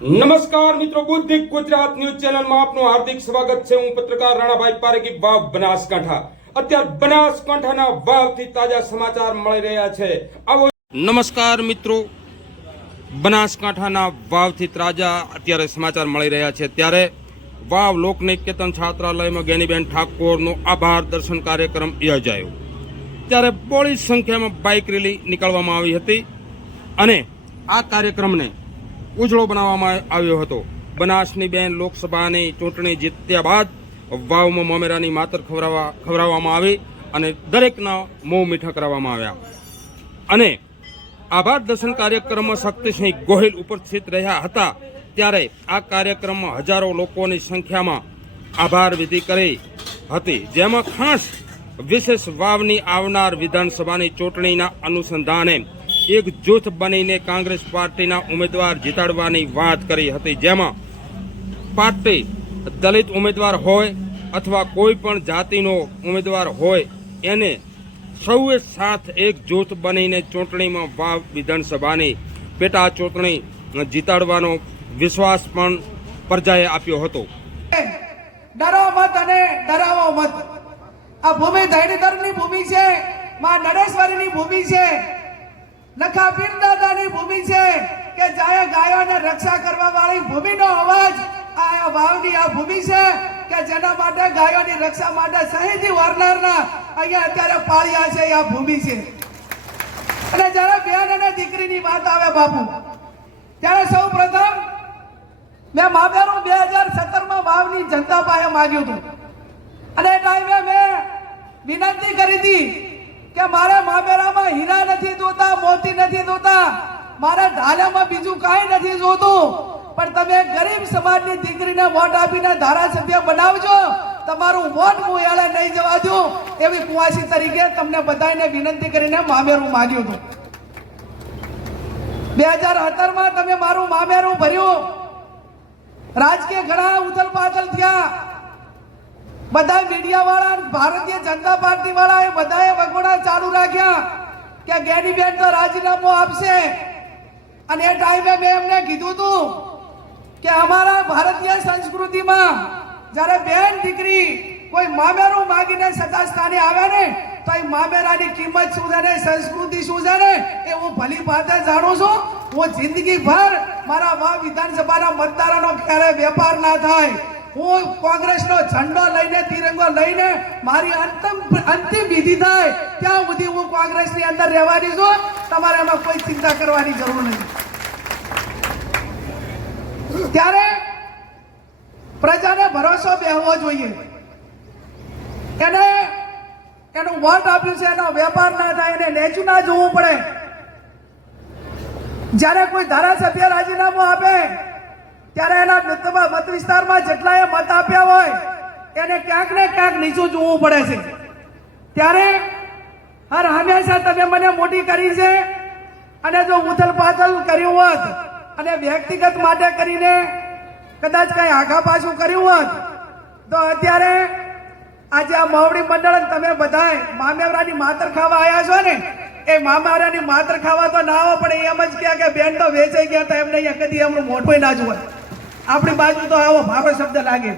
નમસ્કાર મિત્રો, બુદ્ધિ ગુજરાત ન્યૂઝ ચેનલમાં આપનું હાર્દિક સ્વાગત છે. હું પત્રકાર રાણાભાઈ પારેખી, વાવ બનાસકાંઠા. અત્યારે બનાસકાંઠાના વાવથી તાજા સમાચાર મળી રહ્યા છે. આવો નમસ્કાર મિત્રો. બનાસકાંઠાના વાવથી તાજા અત્યારે સમાચાર મળી રહ્યા છે. ત્યારે વાવ લોકનિકેતન છાત્રાલયમાં ગેનીબેન ઠાકોરનો આભાર દર્શન કાર્યક્રમ યોજાયો. ત્યારે બોળી સંખ્યામાં બાઇક રેલી નીકળવામાં આવી હતી. અને આ કાર્યક્રમને ઉજળો બનાવવામાં આવ્યો હતો. બનાસની બેન લોકસભાની ચૂંટણી જીત્યા બાદ વાવમાં મોમેરાની માતર ખવડાવવા ખવડાવવામાં આવી અને દરેકના મોં મીઠા કરાવવામાં આવ્યા. અને આભાર દર્શન કાર્યક્રમમાં શક્તિસિંહ ગોહિલ ઉપસ્થિત રહ્યા હતા ત્યારે આ કાર્યક્રમમાં હજારો લોકોની સંખ્યામાં આભાર વિધિ કરી હતી. જેમાં ખાસ વિશેષ વાવની આવનાર વિધાનસભાની ચૂંટણીના અનુસંધાને એક જૂથ બનીને કોંગ્રેસ પાર્ટીના ઉમેદવાર જીતાડવાની વાત કરી હતી. જેમાં પાર્ટી દલિત ઉમેદવાર હોય અથવા કોઈ પણ જાતિનો ઉમેદવાર હોય, એને સૌએ સાથ એક જૂથ બનીને ચૂંટણીમાં વાવ વિધાનસભાની પેટા ચૂંટણી જીતાડવાનો વિશ્વાસ પણ પ્રજાએ આપ્યો હતો. ડરો મત અને ડરાવો મત. આ ભૂમિ ધૈર્ય ભૂમિ છે, માં નરેશ્વરીની ભૂમિ છે. લખા દાદાની ભૂમિ છે કે જાય ગાયોને રક્ષા કરવા વાળી ભૂમિનો અવાજ આ વાવની આ ભૂમિ છે કે જેના માટે ગાયોની રક્ષા માટે શહીદી વારનારના અહીંયા અત્યારે પાળિયા છે આ ભૂમિ છે. અને જ્યારે બેન અને દીકરીની વાત આવે બાપુ, ત્યારે સૌ પ્રથમ મેં મામેરું બે હજાર સત્તરમાં વાવની જનતા પાસે માગ્યું હતું. અને ટાઈમે મેં વિનંતી કરી હતી કે મારે મામેરામાં હીરા નથી જોતા, મોતી નથી જોતા. મારા ઢાલામાં બીજું કાંઈ નથી જોતું. પણ તમે ગરીબ સમાજની દીકરીને વોટ આપીને ધારાસભ્ય બનાવજો. તમારું વોટ હું એળે નહીં જવા દઉં એવી કુવાસી તરીકે તમને બધાને વિનંતી કરીને મામેરું માગ્યું હતું. બે હજાર સત્તરમાં તમે મારું મામેરું ભર્યું. રાજકીય ઘણા ઉથલ પાથલ થયા. બધા મીડિયા વાળા ભારતીય જનતા પાર્ટી વાળા એ બધાએ વગોડા ચાલુ રાખ્યા. કે ગેનીબેન તો રાજીનામું આપશે. અને એ ટાઈમે મેં એમને કીધું હતું કે અમારા ભારતીય સંસ્કૃતિમાં જ્યારે બેન દીકરી કોઈ મામેરું માગીને સદા સ્થાને આવે ને, તો એ મામેરાની કિંમત શું છે ને, સંસ્કૃતિ શું છે ને, એ હું ભલી ભાતે જાણું છું. હું જિંદગીભર મારા વિધાનસભાના મતદારોનો ક્યારે વેપાર ના થાય. હું કોંગ્રેસનો ઝંડો લઈને, તિરંગો લઈને મારી અંતિમ અંતિમ વિધિ થાય, ત્યાં સુધી હું કોંગ્રેસની અંદર રહેવાની છું. તમારે એમાં કોઈ ચિંતા કરવાની જરૂર નથી. ત્યારે પ્રજાને ભરોસો બેહવો જોઈએ. એને, એનું વોટ આપ્યું છે, એનો વેપાર ના થાય, એને લેચું ના જોવું પડે. જ્યારે કોઈ ધારાસભ્ય રાજીનામું આપે ત્યારે એના મત વિસ્તારમાં જેટલાએ મત આપ્યા હોય, એને ક્યાંક ને ક્યાંક નીચું જોવું પડે છે. ત્યારે હર હંમેશા તમે મને મોટી કરી છે, અને જો ઉથલ પાથલ કર્યું હોત, અને વ્યક્તિગત માટે કરીને કદાચ કઈ આઘા પાછું કર્યું હોત, તો અત્યારે આજે આ મવડી મંડળ તમે બધાય મામેવરાની માતર ખાવા આવ્યા છો ને, એ મામારાની માતર ખાવા તો ના આવો, પણ એમ જ કે બેન તો વેચાઈ ગયા હતા, એમને અહીંયા કદી એમનું મોટું ના જોવાય. આપણી બાજુ તો આવો ભાવે શબ્દ લાગે.